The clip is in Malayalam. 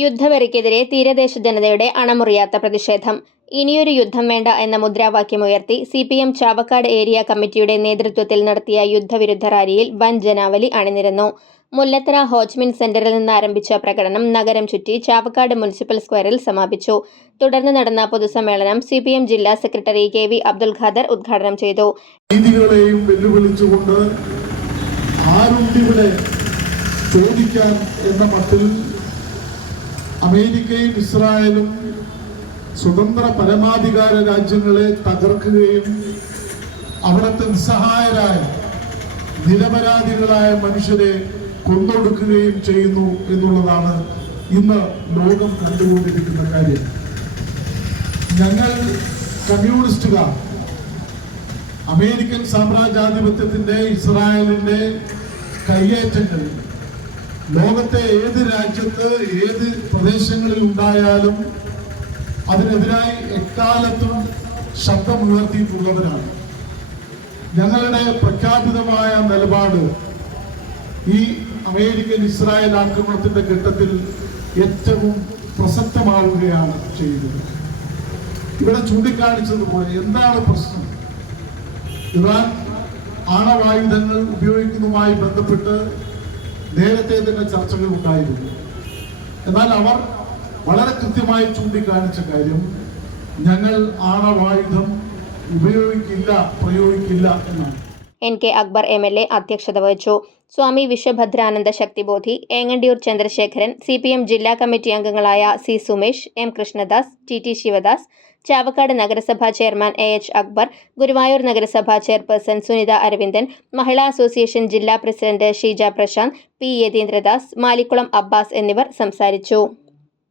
യുദ്ധവെറിക്കെതിരെ തീരദേശ ജനതയുടെ അണമുറിയാത്ത പ്രതിഷേധം. ഇനിയൊരു യുദ്ധം വേണ്ട എന്ന മുദ്രാവാക്യമുയർത്തി CPM ചാവക്കാട് ഏരിയ കമ്മിറ്റിയുടെ നേതൃത്വത്തിൽ നടത്തിയ യുദ്ധവിരുദ്ധ റാലിയിൽ വൻ ജനാവലി അണിനിരന്നു. മുല്ലത്തറ ഹോച്ച്മിൻ സെന്ററിൽ നിന്ന് ആരംഭിച്ച പ്രകടനം നഗരം ചുറ്റി ചാവക്കാട് മുനിസിപ്പൽ സ്ക്വയറിൽ സമാപിച്ചു. തുടർന്ന് നടന്ന പൊതുസമ്മേളനം CPM ജില്ലാ സെക്രട്ടറി KV അബ്ദുൽ ഖാദർ ഉദ്ഘാടനം ചെയ്തു. നീതികളെയും വെല്ലുവിളിച്ചുകൊണ്ട് ആരുണ്ടിവിടെ ചോദിക്കാൻ എന്ന മട്ടിൽ അമേരിക്കയും ഇസ്രായേലും സ്വതന്ത്ര പരമാധികാര രാജ്യങ്ങളെ തകർക്കുകയും അവിടുത്തെ നിസ്സഹായരായ നിരപരാധികളായ മനുഷ്യരെ കൊന്നൊടുക്കുകയും ചെയ്യുന്നു എന്നുള്ളതാണ് ഇന്ന് ലോകം കണ്ടുകൊണ്ടിരിക്കുന്ന കാര്യം. ഞങ്ങൾ കമ്മ്യൂണിസ്റ്റുകാർ അമേരിക്കൻ സാമ്രാജ്യാധിപത്യത്തിന്റെ ഇസ്രായേലിന്റെ കയ്യേറ്റങ്ങൾ ലോകത്തെ ഏത് രാജ്യത്ത് ഏത് പ്രദേശങ്ങളിൽ ഉണ്ടായാലും അതിനെതിരായി എക്കാലത്തും ശബ്ദമുയർത്തിയിട്ടുള്ളവരാണ്. ഞങ്ങളുടെ പ്രഖ്യാപിതമായ നിലപാട് ഈ അമേരിക്കൻ ഇസ്രായേൽ ആക്രമണത്തിന്റെ ഘട്ടത്തിൽ ഏറ്റവും പ്രസക്തമാവുകയാണ് ചെയ്യുന്നത്. ഇവിടെ ചൂണ്ടിക്കാണിച്ചതുപോലെ എന്താണ് പ്രശ്നം? ഇറാൻ ആണവായുധങ്ങൾ ഉപയോഗിക്കുന്നതുമായി ബന്ധപ്പെട്ട് നേരത്തെ തന്നെ ചർച്ചകൾ ഉണ്ടായിരുന്നു. എന്നാൽ അവർ വളരെ കൃത്യമായി ചൂണ്ടിക്കാണിച്ച കാര്യം ഞങ്ങൾ ആണവായുധം പ്രയോഗിക്കില്ല എന്നാണ്. NK അക്ബർ MLA അധ്യക്ഷത വഹിച്ചു. സ്വാമി വിശ്വഭദ്രാനന്ദ ശക്തിബോധി, ഏങ്ങണ്ടിയൂർ ചന്ദ്രശേഖരൻ, CPM ജില്ലാ കമ്മിറ്റി അംഗങ്ങളായ C Sumesh, M Krishnadas, TT Shivadas, Chavakkad നഗരസഭാ ചെയർമാൻ AH അക്ബർ, ഗുരുവായൂർ നഗരസഭാ ചെയർപേഴ്സൺ സുനിത അരവിന്ദൻ, മഹിളാ അസോസിയേഷൻ ജില്ലാ പ്രസിഡന്റ് ഷീജ പ്രശാന്ത്, P യതീന്ദ്രദാസ്, മാലിക്കുളം അബ്ബാസ് എന്നിവർ സംസാരിച്ചു.